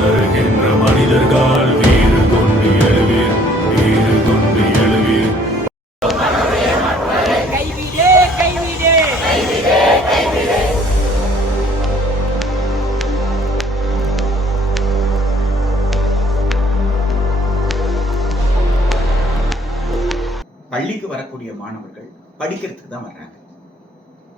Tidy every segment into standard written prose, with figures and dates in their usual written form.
பதறுகின்ற மனிதர்கள் வீறு கொண்டு எழுவீர், வீறு கொண்டு எழுவீர். கைவிடே கைவிடே கைவிடே கைவிடே. பள்ளிக்கு வரக்கூடிய மாணவர்கள் படிக்கிறதுக்கு தான் வர்றாங்க.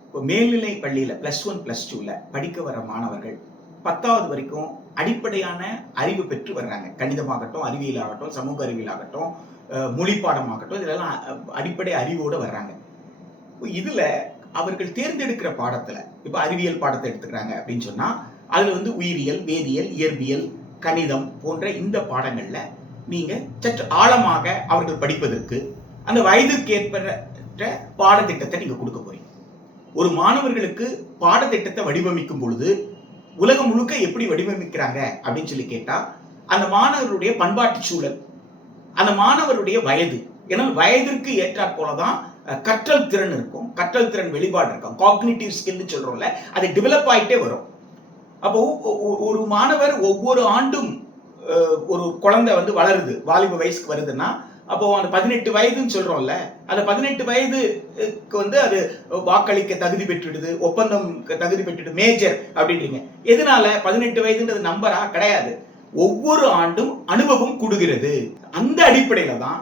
இப்போ மேல்நிலை பள்ளியில +1 +2ல படிக்க வர மாணவர்கள் 10வது வரைக்கும் அடிப்படையான அறிவு பெற்று வர்றாங்க. கணிதமாகட்டும், அறிவியல் ஆகட்டும், சமூக அறிவியல் ஆகட்டும், மொழிப்பாடம் ஆகட்டும், இதெல்லாம் அடிப்படை அறிவோட வர்றாங்க. இதுல அவர்கள் தேர்ந்தெடுக்கிற பாடத்துல இப்ப அறிவியல் பாடத்தை எடுத்துக்கிறாங்க அப்படின்னு சொன்னா அதுல உயிரியல், வேதியியல், இயற்பியல், கணிதம் போன்ற இந்த பாடங்கள்ல நீங்க சற்று ஆழமாக அவர்கள் படிப்பதற்கு அந்த வயதிற்கு ஏற்பட்ட பாடத்திட்டத்தை நீங்க கொடுக்க போறீங்க. ஒரு மாணவர்களுக்கு பாடத்திட்டத்தை வடிவமைக்கும் பொழுது உலகம் முழுக்க எப்படி வடிவமைக்கிறாங்க அப்படின்னு சொல்லி கேட்டா அந்த மாணவருடைய பண்பாட்டு சூழல், அந்த மாணவருடைய வயது, ஏன்னா வயதிற்கு ஏற்றாற் போலதான் கற்றல் திறன் இருக்கும், கற்றல் திறன் வெளிப்பாடு இருக்கும், காக்னிட்டிவ் ஸ்கில் சொல்றோம்ல, அது டெவலப் ஆயிட்டே வரும். அப்போ ஒரு மாணவர் ஒவ்வொரு ஆண்டும் ஒரு குழந்தை வளருது, வாலிப வயசுக்கு வருதுன்னா அப்போ அந்த 18 வயதுன்னு சொல்றோம்ல, அந்த 18 வயதுக்கு அது வாக்களிக்க தகுதி பெற்றுடுது, ஒப்பந்தம் தகுதி பெற்றுடு, மேஜர் அப்படின்றீங்க. எதனால 18 வயதுன்றது நம்பரா கிடையாது, ஒவ்வொரு ஆண்டும் அனுபவம் கூடுகிறது. அந்த அடிப்படையில தான்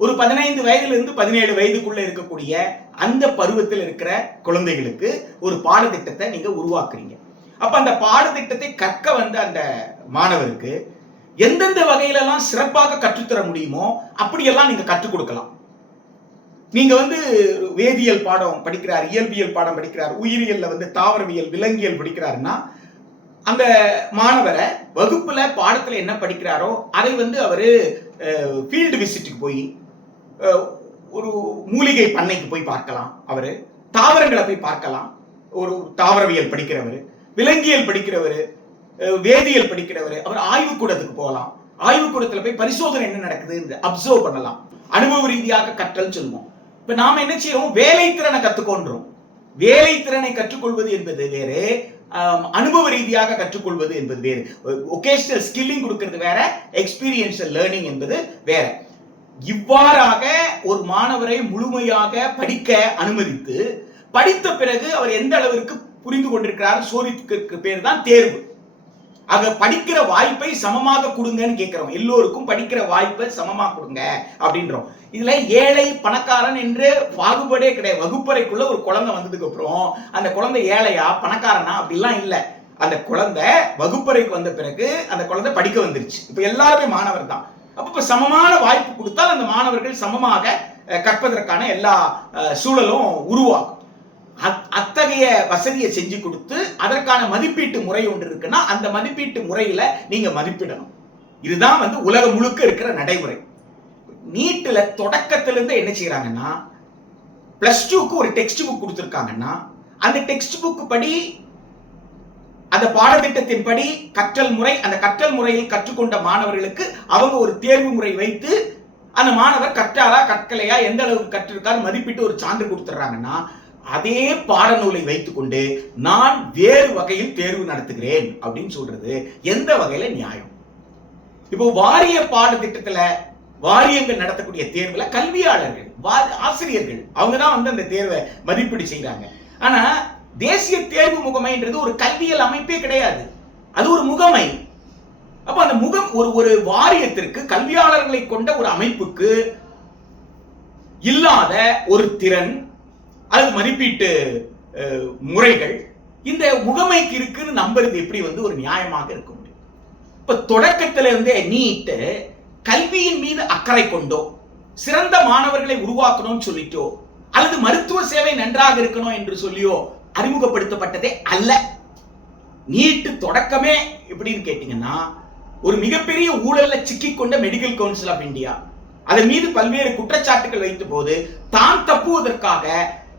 ஒரு 15 வயதுல இருந்து 17 வயதுக்குள்ள இருக்கக்கூடிய அந்த பருவத்தில் இருக்கிற குழந்தைகளுக்கு ஒரு பாடத்திட்டத்தை நீங்க உருவாக்குறீங்க. அப்ப அந்த பாடத்திட்டத்தை கற்க வந்த அந்த மாணவருக்கு எந்தெந்த வகையிலெல்லாம் சிறப்பாக கற்றுத்தர முடியுமோ அப்படியெல்லாம் நீங்க கற்றுக் கொடுக்கலாம். நீங்க வேதியியல் பாடம் படிக்கிறார், இயற்பியல் பாடம் படிக்கிறார், உயிரியல்ல தாவரவியல், விலங்கியல் படிக்கிறாருன்னா அந்த மாணவரை வகுப்புல பாடத்துல என்ன படிக்கிறாரோ அதை அவரு ஃபீல்டு விசிட்டுக்கு போய் ஒரு மூலிகை பண்ணைக்கு போய் பார்க்கலாம், அவரு தாவரங்களை போய் பார்க்கலாம். ஒரு தாவரவியல் படிக்கிறவர், விலங்கியல் படிக்கிறவர், வேதியியல் படிக்கிறவர், அவர் ஆய்வுக்கூடத்துக்கு போகலாம், ஆய்வுக்கூடத்துல போய் பரிசோதனை என்ன நடக்குது அப்சர்வ் பண்ணலாம். அனுபவ ரீதியாக கற்றல் சொல்லுவோம். இப்ப நாம என்ன செய்யறோம், வேலை திறனை கத்துக்கொண்டோம். வேலை திறனை கற்றுக்கொள்வது என்பது வேறு, அனுபவ ரீதியாக கற்றுக்கொள்வது என்பது வேறு. ஒகேஷனல் ஸ்கில்லிங் கொடுக்கிறது வேற, எக்ஸ்பீரியன்ஷியல் லேர்னிங் என்பது வேற. இவ்வாறாக ஒரு மாணவரை முழுமையாக படிக்க அனுமதித்து படித்த பிறகு அவர் எந்த அளவிற்கு புரிந்து கொண்டிருக்கிறார் சோதிக்கு பேர் தான் தேர்வு. ஆக படிக்கிற வாய்ப்பை சமமாக கொடுங்கன்னு கேட்கிறோம். எல்லோருக்கும் படிக்கிற வாய்ப்பை சமமா கொடுங்க அப்படின்றோம். இதுல ஏழை பணக்காரன் என்று பாகுபாடே கிடையாது. வகுப்பறைக்குள்ள ஒரு குழந்தை வந்ததுக்கு அப்புறம் அந்த குழந்தை ஏழையா பணக்காரனா அப்படிலாம் இல்ல. அந்த குழந்தை வகுப்பறைக்கு வந்த பிறகு அந்த குழந்தை படிக்க வந்துருச்சு. இப்ப எல்லாருமே மாணவர் தான். அப்ப சமமான வாய்ப்பு கொடுத்தால் அந்த மாணவர்கள் சமமாக கற்பதற்கான எல்லா சூழலும் உருவாகும். அத்தகைய வசதியை செஞ்சு கொடுத்து அதற்கான மதிப்பீட்டு முறை ஒன்று இருக்குன்னா அந்த மதிப்பீட்டு முறையில நீங்க மதிப்பிடணும். இதுதான் உலகம் முழுக்க இருக்கிற நடைமுறை. நீட்ல தொடக்கத்திலிருந்து என்ன செய்யறாங்கன்னா, +2க்கு ஒரு டெக்ஸ்ட் புக் கொடுத்திருக்காங்கன்னா அந்த டெக்ஸ்ட் புக் படி, அந்த பாடத்திட்டத்தின் படி கற்றல் முறை, அந்த கற்றல் முறையில் கற்றுக்கொண்ட மாணவர்களுக்கு அவங்க ஒரு தேர்வு முறை வைத்து அந்த மாணவர் கற்றாரா கற்கலையா எந்த அளவுக்கு கற்றிருக்காரு மதிப்பிட்டு ஒரு சான்று கொடுத்துறாங்கன்னா அதே பாடநூலை வைத்துக்கொண்டு நான் வேறு வகையில் தேர்வு நடத்துகிறேன் அப்படின்னு சொல்றது எந்த வகையில நியாயம்? இப்போ வாரிய பாடத்திட்டத்துல வாரியங்கள் நடத்தக்கூடிய தேர்வுல கல்வியாளர்கள், ஆசிரியர்கள் அவங்க தான் அந்த தேர்வை மதிப்பீடு செய்யறாங்க. ஆனா தேசிய தேர்வு முகமைன்றது ஒரு கல்வியல் அமைப்பே கிடையாது, அது ஒரு முகமை. அப்ப அந்த முகம் ஒரு வாரியத்திற்கு, கல்வியாளர்களை கொண்ட ஒரு அமைப்புக்கு இல்லாத ஒரு திறன் அல்லது மதிப்பீட்டு முறைகள் இந்த முகமைக்கு இருக்குன்னு நம்புறது எப்படி ஒரு நியாயமாக இருக்க முடியும்? இப்ப தொடக்கத்திலிருந்தே நீட் கல்வியின் மீது அக்கறை கொண்டோ, சிறந்த மாணவர்களை உருவாக்கணும்னு சொல்லிட்டோ, அல்லது மருத்துவ சேவை நன்றாக இருக்கணும் என்று சொல்லியோ அறிமுகப்படுத்தப்பட்டதே அல்ல. நீட் தொடக்கமே எப்படின்னு கேட்டீங்கன்னா, ஒரு மிகப்பெரிய ஊழல்ல சிக்கிக்கொண்ட மெடிக்கல் கவுன்சில் ஆஃப் இந்தியா அதன் மீது பல்வேறு குற்றச்சாட்டுகள் வைத்த போது தான் தப்புவதற்காக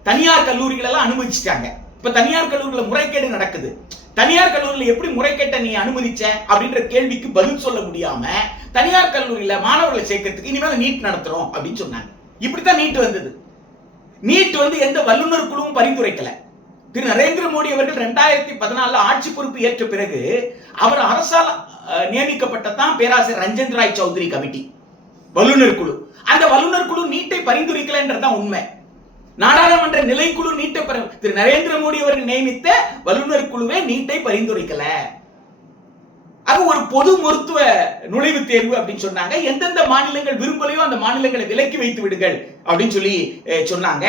தனியார் கல்லூரிகள் எல்லாம் அனுமதிச்சிட்டாங்க. இப்ப தனியார் கல்லூரியில முறைகேடு நடக்குது. தனியார் கல்லூரியில எப்படி முறைகேட்டை நீ அனுமதிச்ச அப்படின்ற கேள்விக்கு பதில் சொல்ல முடியாம தனியார் கல்லூரியில மாணவர்களை சேர்க்கிறதுக்கு இனிமேல் நீட் நடத்துறோம் அப்படின்னு சொன்னாங்க. இப்படித்தான் நீட் வந்தது. நீட் எந்த வல்லுநர் குழுவும் பரிந்துரைக்கல. திரு நரேந்திர மோடி அவர்கள் 2014 ஆட்சி பொறுப்பு ஏற்ற பிறகு அவர் அரசால் நியமிக்கப்பட்டதான் பேராசிரியர் ரஞ்சன் ராய் சௌத்ரி கமிட்டி வல்லுநர் குழு. அந்த வல்லுநர் குழு நீட்டை பரிந்துரைக்கலன்றதுதான் உண்மை. நாடாளுமன்ற நிலைக்குழு நீட்டை திரு நரேந்திர மோடி அவர்கள் நியமித்த வல்லுநர் குழுவே நீட்டை பரிந்துரைக்கல. அது ஒரு பொது மருத்துவ நுழைவுத் தேர்வு அப்படின்னு சொன்னாங்க. எந்தெந்த மாநிலங்கள் விரும்பலையோ அந்த மாநிலங்களை விலக்கி வைத்து விடுங்கள் அப்படின்னு சொல்லி சொன்னாங்க.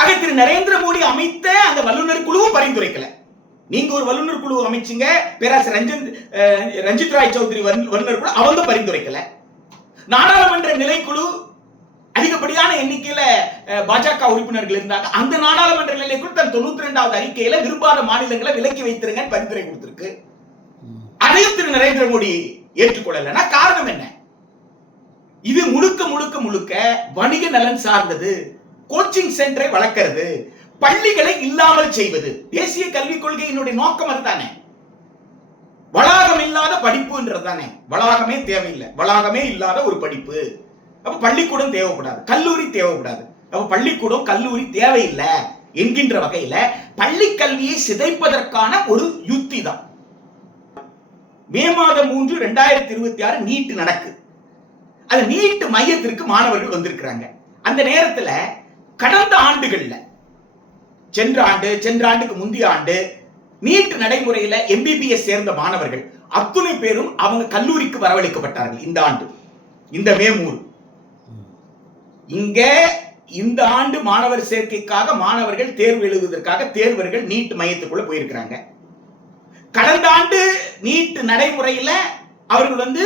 ஆக திரு நரேந்திர மோடி அமைத்த அந்த வல்லுநர் குழுவும் பரிந்துரைக்கல. நீங்க ஒரு வல்லுநர் குழு அமைச்சீங்க, பேராசிரியர் ரஞ்சித் ராய் சௌத்ரி வல்லுநர் குழு, அவங்க பரிந்துரைக்கல. நாடாளுமன்ற நிலைக்குழு அதிகப்படியான எண்ணிக்கையில பாஜக உறுப்பினர்கள் இருந்தாங்க. அந்த நாடாளுமன்ற நிலைக்குழு தன் 92வது அறிக்கையில விரும்பாத மாநிலங்களை விலக்கி வைத்திருங்க பரிந்துரை கொடுத்திருக்கு. அதையும் திரு நரேந்திர மோடி ஏற்றுக்கொள்ளலன்னா காரணம் என்ன? இது முழுக்க முழுக்க முழுக்க வணிக நலன் சார்ந்தது. கோச்சிங் சென்டரை வளர்க்கிறது, பள்ளிகளை இல்லாமல் செய்வது. தேசிய கல்விக் கொள்கையினுடைய நோக்கம் அதுதானே. வளாகம் இல்லாத படிப்புன்றது தானே. வளாகமே தேவையில்லை, வளாகமே இல்லாத ஒரு படிப்பு. அப்ப பள்ளிக்கூடம் தேவைப்படாது, கல்லூரி தேவைப்படாது. அப்ப பள்ளிக்கூடம் கல்லூரி தேவையில்லை என்கின்ற வகையில பள்ளி கல்வியை சிதைப்பதற்கான ஒரு யுக்தி தான். மே மாதம் 3, 2026 நீட் நடக்கு. அது நீட் மையத்திற்கு மாணவர்கள் வந்திருக்கிறாங்க. அந்த நேரத்தில் கடந்த ஆண்டுகள்ல சென்ற ஆண்டுக்கு முந்தைய ஆண்டு நீட் நடைமுறையில MBBS சேர்ந்த மாணவர்கள் அத்துணை பேரும் அவங்க கல்லூரிக்கு வரவழைக்கப்பட்டார்கள். இந்த ஆண்டு இந்த மே 3 இங்க இந்த ஆண்டு மாணவர் சேர்க்கைக்காக மாணவர்கள் தேர்வு எழுதுவதற்காக தேர்வர்கள் நீட் மையத்துக்குள்ள போயிருக்கிறாங்க. கடந்த ஆண்டு நீட் நடைமுறையில அவர்கள்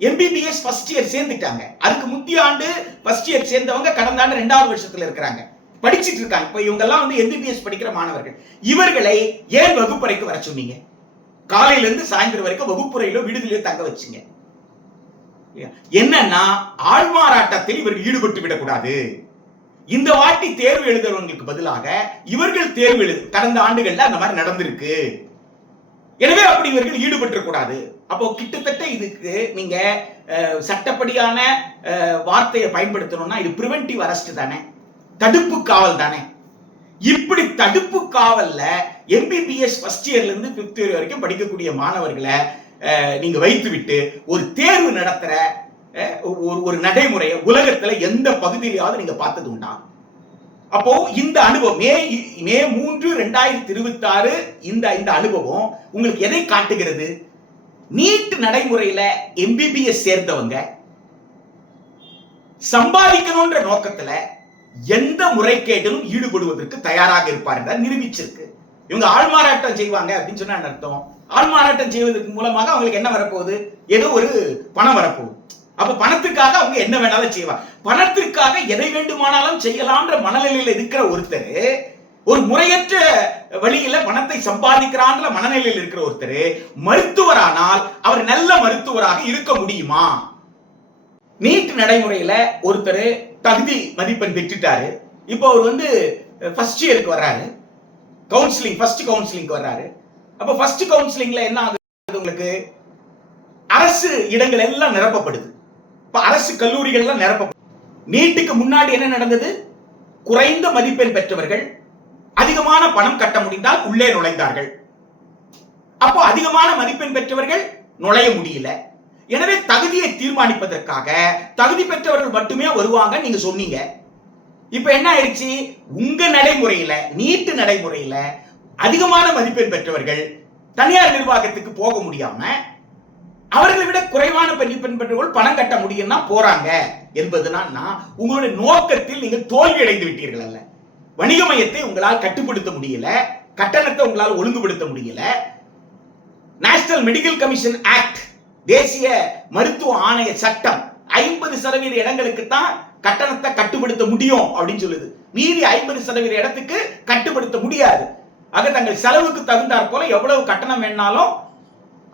MBBS ஃபர்ஸ்ட் இயர் சேர்ந்துட்டாங்க. அதுக்கு முந்தைய ஆண்டு ஃபர்ஸ்ட் இயர் சேர்ந்தவங்க கடந்த ஆண்டு 2வது வருஷத்துல இருக்கிறாங்க, படிச்சிட்டு இருக்காங்க. இப்ப இவங்க எல்லாம் MBBS படிக்கிற மாணவர்கள். இவர்களை ஏன் வகுப்பறைக்கு வர சொன்னீங்க? காலையில இருந்து சாயந்தரம் வரைக்கும் வகுப்பறையிலோ விடுதியிலோ தங்க வச்சீங்க. என்னன்னா ஆள்மாறாட்டத்தில் இவர்கள் ஈடுபட்டு விடக்கூடாது. இந்த வாட்டி தேர்வு எழுதுறவங்களுக்கு பதிலாக இவர்கள் தேர்வு எழுது. கடந்த ஆண்டுகள்ல அந்த மாதிரி நடந்திருக்கு. எனவே அப்படி இவர்கள் ஈடுபட்டு கூடாது. அப்போ கிட்டத்தட்ட இதுக்கு நீங்க சட்டப்படியான வார்த்தையை பயன்படுத்தணும்னா இது பிரிவென்டிவ் அரெஸ்ட் தானே, தடுப்பு காவல் தானே. இப்படி தடுப்பு காவல்ல MBBS ஃபர்ஸ்ட் இயர்ல இருந்து 5th இயர் வரைக்கும் படிக்கக்கூடிய மாணவர்களை நீங்க வைத்து விட்டு ஒரு தேர்வு நடத்துற ஒரு நடைமுறையை உலகத்துல எந்த பகுதியிலாவது நீங்க பார்த்தது உண்டா? அப்போ இந்த அனுபவம் மே 3, 2026 இந்த அனுபவம் உங்களுக்கு எதை காட்டுகிறது? நீட் நடைமுறையில MBBS சேர்ந்தவங்க சம்பாதிக்கணும்ன்ற நோக்கத்துல எந்த முறைகேட்டிலும் ஈடுபடுவதற்கு தயாராக இருப்பார்கள் நிரூபிச்சிருக்கு. இவங்க ஆள்மாறாட்டம் செய்வாங்க அப்படின்னு சொன்னா அர்த்தம், ஆள்மாறாட்டம் செய்வதற்கு மூலமாக அவங்களுக்கு என்ன வரப்போகுது? ஏதோ ஒரு பணம் வரப்போகுது. அப்ப பணத்துக்காக அவங்க என்ன வேணாலும் செய்வாங்க. பணத்திற்காக எதை வேண்டுமானாலும் செய்யலாம்ன்ற மனநிலையில் இருக்கிற ஒருத்தர், ஒரு முறையற்ற வழியில பணத்தை சம்பாதிக்கிறான்ற மனநிலையில் இருக்கிற ஒருத்தர் மருத்துவரானால் அவர் நல்ல மருத்துவராக இருக்க முடியுமா? நீட் நடைமுறையில ஒருத்தர் தகுதி மதிப்பெண் பெற்றுட்டாரு. இப்போ அவர் ஃபர்ஸ்ட் இயருக்கு வர்றாரு, ஃபர்ஸ்ட் கவுன்சிலிங்க்கு வர்றாரு. அப்ப ஃபர்ஸ்ட் கவுன்சிலிங்ல என்ன ஆகுது? உங்களுக்கு அரசு இடங்கள் எல்லாம் நிரப்பப்படுது. இப்ப அரசு கல்லூரிகள் எல்லாம் நிரப்பப்படுது. நீட்டுக்கு முன்னாடி என்ன நடந்தது? குறைந்த மதிப்பெண் பெற்றவர்கள் அதிகமான பணம் கட்ட முடிந்தால் உள்ளே நுழைந்தார்கள். அப்போ அதிகமான மதிப்பெண் பெற்றவர்கள் நுழைய முடியல. எனவே தகுதியை தீர்மானிப்பதற்காக தகுதி பெற்றவர்கள் மட்டுமே வருவாங்க நீங்க சொன்னீங்க. இப்ப என்ன ஆயிடுச்சு? உங்க நடைமுறையில, நீட் நடைமுறையில அதிகமான மதிப்பெண் பெற்றவர்கள் தனியார் நிர்வாகத்துக்கு போக முடியாம அவர்களை விட குறைவான மதிப்பெண் பெற்றவர்கள் பணம் கட்ட முடியும்னா போறாங்க என்பதுனா உங்களுடைய நோக்கத்தில் நீங்கள் தோல்வி அடைந்து விட்டீர்கள். அல்ல, வணிக மையத்தை உங்களால் கட்டுப்படுத்த முடியல, கட்டணத்தை உங்களால் ஒழுங்குபடுத்த முடியல. நேஷனல் மெடிக்கல் கமிஷன் ஆக்ட், தேசிய மருத்துவ ஆணைய சட்டம் 50% இடங்களுக்கு தான் கட்டணத்தை கட்டுப்படுத்த முடியும் அப்படின்னு சொல்லுது. மீதி 50% இடத்துக்கு கட்டுப்படுத்த முடியாது. ஆக தங்கள் செலவுக்கு தகுந்தாற் போல எவ்வளவு கட்டணம் வேணாலும்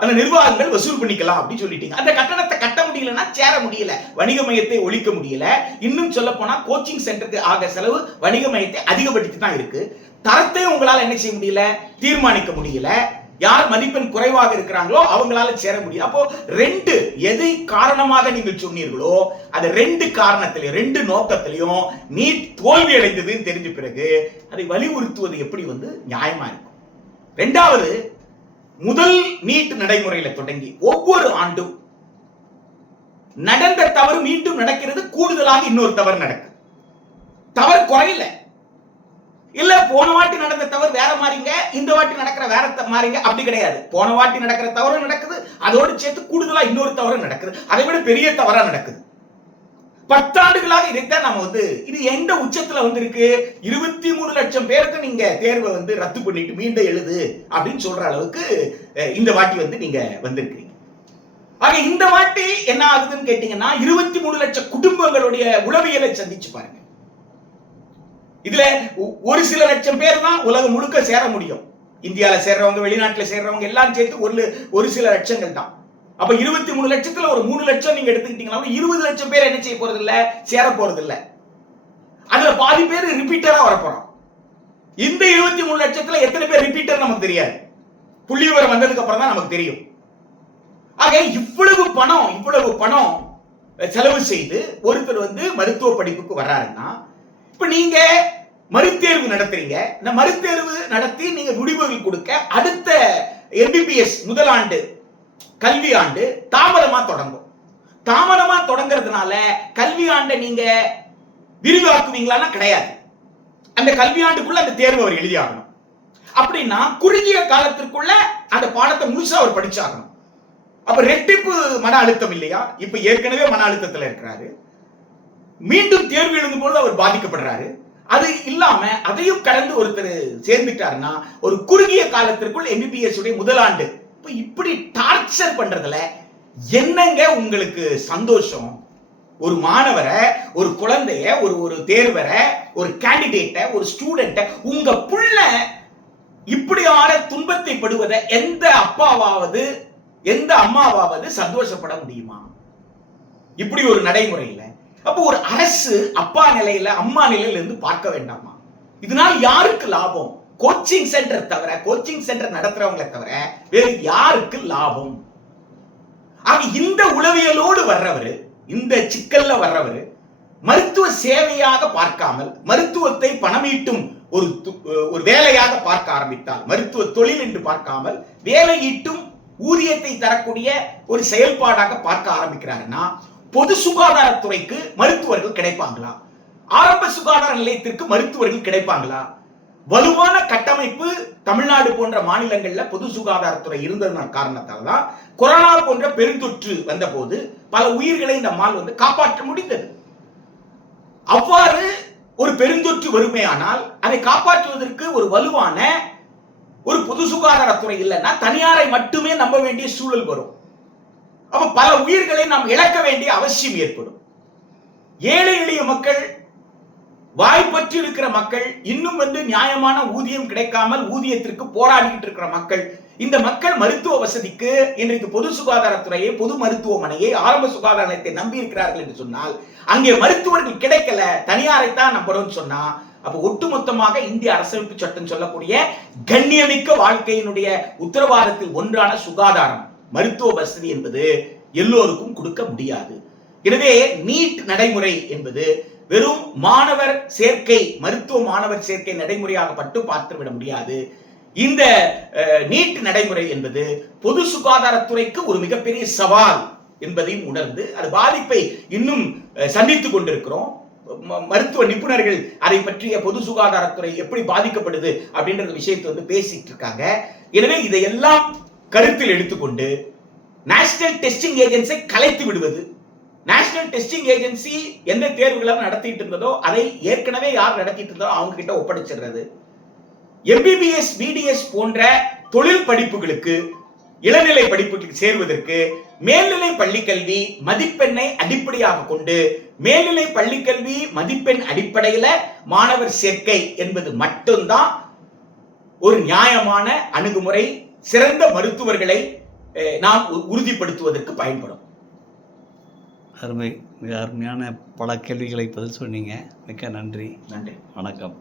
அந்த நிர்வாகங்கள் வசூல் பண்ணிக்கலாம் அப்படின்னு சொல்லிட்டீங்க. அந்த கட்டணத்தை கட்ட முடியலன்னா சேர முடியல, வணிக மையத்தை ஒழிக்க முடியல. இன்னும் சொல்ல போனா கோச்சிங் சென்டருக்கு ஆக செலவு வணிக மையத்தை அதிகப்படுத்தி தான் இருக்கு. தரத்தை உங்களால் என்ன செய்ய முடியல, தீர்மானிக்க முடியல. யார் மதிப்பெண் குறைவாக இருக்கிறாங்களோ அவங்களால சேர முடியும். அப்போ ரெண்டு எதை காரணமாக நீங்கள் சொன்னீர்களோ அது ரெண்டு காரணத்திலையும் ரெண்டு நோக்கத்திலையும் நீட் தோல்வி அடைந்ததுன்னு தெரிஞ்ச பிறகு அதை வலியுறுத்துவது எப்படி நியாயமா இருக்கும்? ரெண்டாவது, முதல் நீட் நடைமுறையில தொடங்கி ஒவ்வொரு ஆண்டும் நடந்த தவறு மீண்டும் நடக்கிறது, கூடுதலாக இன்னொரு தவறு நடக்குது. தவறு குறையல, இல்ல போன வாட்டி நடந்த தவறு வேற மாறிங்க, இந்த வாட்டி நடக்கிற வேற மாறிங்க, அப்படி கிடையாது. போன வாட்டி நடக்கிற தவறு நடக்குது, அதோடு சேர்த்து கூடுதலா இன்னொரு தவறு நடக்குது, அதை விட பெரிய தவறா நடக்குது. 10 ஆண்டுகளாக இதைத்தான் நம்ம இது எந்த உச்சத்துல இருக்கு? 23 லட்சம் பேருக்கு நீங்க தேர்வை ரத்து பண்ணிட்டு மீண்டும் எழுது அப்படின்னு சொல்ற அளவுக்கு இந்த வாட்டி நீங்க வந்திருக்கீங்க. ஆக இந்த வாட்டி என்ன ஆகுதுன்னு கேட்டீங்கன்னா 23 லட்சம் குடும்பங்களுடைய உளவியலை சந்திச்சு பாருங்க. இதுல ஒரு சில லட்சம் பேர் தான் உலகம் முழுக்க சேர முடியும். இந்தியால சேர்றவங்க, வெளிநாட்டுல சேர்றவங்க எல்லாம் சேர்த்து ஒரு சில லட்சங்கள் தான். அப்ப 23 லட்சத்துல ஒரு 3 லட்சம் நீங்க எடுத்துக்கிட்டீங்கன்னா 20 லட்சம் பேர் என்ன செய்ய போறது இல்ல, சேர போறது இல்ல. அதுல பாதி பேர் ரிப்பீட்டரா வரப்போறோம். இந்த 23 லட்சத்துல எத்தனை பேர் ரிப்பீட்டர் நமக்கு தெரியாது. புள்ளி விவரம் வந்ததுக்கு அப்புறம் தான் நமக்கு தெரியும். ஆக இவ்வளவு பணம் செலவு செய்து ஒருத்தர் மருத்துவ படிப்புக்கு வர்றாருன்னா, இப்ப நீங்க மறுதேர்வு நடத்துறீங்க. இந்த மறுதேர்வு நடத்தி நீங்க முடிவுகள் கொடுக்க அடுத்த MBBS முதலாண்டு கல்வி ஆண்டு தாமதமா தொடங்கும். தாமதமா தொடங்குறதுனால கல்வி ஆண்டை நீங்க விரிவாக்குவீங்களான்னா கிடையாது. அந்த கல்வி ஆண்டுக்குள்ள அந்த தேர்வு அவர் எழுதியாகணும். அப்படின்னா குறுகிய காலத்திற்குள்ள அந்த பாடத்தை முழுசா அவர் படிச்சாகணும். அப்ப ரெட்டிப்பு மன அழுத்தம் இல்லையா? இப்ப ஏற்கனவே மன அழுத்தத்துல இருக்கிறாரு, மீண்டும் தேர்வு எழுதும் போது அவர் பாதிக்கப்படுறாரு. அது இல்லாம அதையும் கடந்து ஒருத்தர் சேர்ந்துட்டாருன்னா ஒரு குறுகிய காலத்திற்குள் MBBS உடைய முதலாண்டு இப்படி டார்ச்சர் பண்றதுல என்னங்க உங்களுக்கு சந்தோஷம்? ஒரு மாணவரை, ஒரு குழந்தைய, ஒரு தேர்வரை, ஒரு கேண்டிடேட்டை, ஒரு ஸ்டூடெண்ட்டை உங்க புள்ள இப்படியான துன்பத்தை படுவதை எந்த அப்பாவாவது எந்த அம்மாவாவது சந்தோஷப்பட முடியுமா? இப்படி ஒரு நடைமுறையில அப்போ ஒரு அரசு அப்பா நிலையில அம்மா நிலையில இருந்து பார்க்க வேண்டாமா? இதனால் யாருக்கு லாபம்? கோச்சிங் சென்டர் தவிர, கோச்சிங் சென்டர் நடத்துறவங்களை தவிர வேறு யாருக்கு லாபம்? ஆக இந்த உளவியலோடு வர்றவரு, இந்த சிக்கல்ல வர்றவரு மருத்துவ சேவையாக பார்க்காமல் மருத்துவத்தை பணமீட்டும் ஒரு வேலையாக பார்க்க ஆரம்பித்தால், மருத்துவ தொழில் என்று பார்க்காமல் வேலை ஈட்டும் ஊதியத்தை தரக்கூடிய ஒரு செயல்பாடாக பார்க்க ஆரம்பிக்கிறாருன்னா பொது சுகாதாரத்துறைக்கு மருத்துவர்கள் கிடைப்பாங்களா? ஆரம்ப சுகாதார நிலையத்திற்கு மருத்துவர்கள் கிடைப்பாங்களா? வலுவான கட்டமைப்பு தமிழ்நாடு போன்ற மாநிலங்கள்ல பொது சுகாதாரத்துறை இருந்ததன் காரணத்தால் தான் கொரோனா போன்ற பெருந்தொற்று வந்த போது பல உயிர்களை நம்மால் காப்பாற்ற முடிந்தது. அவ்வாறு ஒரு பெருந்தொற்று வருமையானால் அதை காப்பாற்றுவதற்கு ஒரு வலுவான ஒரு பொது சுகாதாரத்துறை இல்லைன்னா தனியாரை மட்டுமே நம்ப வேண்டிய சூழல் வரும். அப்ப பல உயிர்களை நாம் இழக்க வேண்டிய அவசியம் ஏற்படும். ஏழை எளிய மக்கள், வாய்ப்பற்றி இருக்கிற மக்கள், இன்னும் நியாயமான ஊதியம் கிடைக்காமல் ஊதியத்திற்கு போராடிட்டு இருக்கிற மக்கள், இந்த மக்கள் மருத்துவ வசதிக்கு இன்றைக்கு பொது சுகாதாரத்துறையை, பொது மருத்துவமனையை, ஆரம்ப சுகாதார நிலையத்தை நம்பி இருக்கிறார்கள் என்று சொன்னால் அங்கே மருத்துவர்கள் கிடைக்கல, தனியாரைத்தான் நம்புறோம்னு சொன்னா அப்ப ஒட்டுமொத்தமாக இந்திய அரசமைப்பு சட்டம் சொல்லக்கூடிய கண்ணியமிக்க வாழ்க்கையினுடைய உத்தரவாதத்தில் ஒன்றான சுகாதாரம், மருத்துவ வசதி என்பது எல்லோருக்கும் கொடுக்க முடியாது. எனவே நீட் நடைமுறை என்பது வெறும் மாணவர் சேர்க்கை, மருத்துவ மாணவர் சேர்க்கை நடைமுறையாக மட்டும் பார்த்துவிட முடியாது. இந்த நீட் நடைமுறை என்பது பொது சுகாதாரத்துறைக்கு ஒரு மிகப்பெரிய சவால் என்பதையும் உணர்ந்து அது பாதிப்பை இன்னும் சந்தித்துக் கொண்டிருக்கிறோம். மருத்துவ நிபுணர்கள் அதை பற்றிய பொது சுகாதாரத்துறை எப்படி பாதிக்கப்படுது அப்படின்ற விஷயத்தை பேசிட்டு இருக்காங்க. எனவே இதையெல்லாம் கருத்தில் எடுத்துக்கொண்டு நேஷனல் டெஸ்டிங் ஏஜென்சியை கலைத்து விடுவது, நேஷனல் டெஸ்டிங் ஏஜென்சி எந்த தேர்வுகளை நடத்திட்டு இருந்ததோ அதை ஏற்கனவே யார் நடத்திட்டு இருந்தோ அவங்க கிட்ட ஒப்படைச்சிடுறது, MBBS BDS போன்ற தொழில் படிப்புகளுக்கு, இளநிலை படிப்புகளுக்கு சேர்வதற்கு மேல்நிலை பள்ளிக்கல்வி மதிப்பெண்ணை அடிப்படையாக கொண்டு மேல்நிலை பள்ளிக்கல்வி மதிப்பெண் அடிப்படையில மாணவர் சேர்க்கை என்பது மட்டும்தான் ஒரு நியாயமான அணுகுமுறை, சிறந்த மருத்துவர்களை நாம் உறுதிப்படுத்துவதற்கு பயன்படும். அருமை, மிக அருமையான பல கேள்விகளை பதில் சொன்னீங்க. மிக்க நன்றி. நன்றி, வணக்கம்.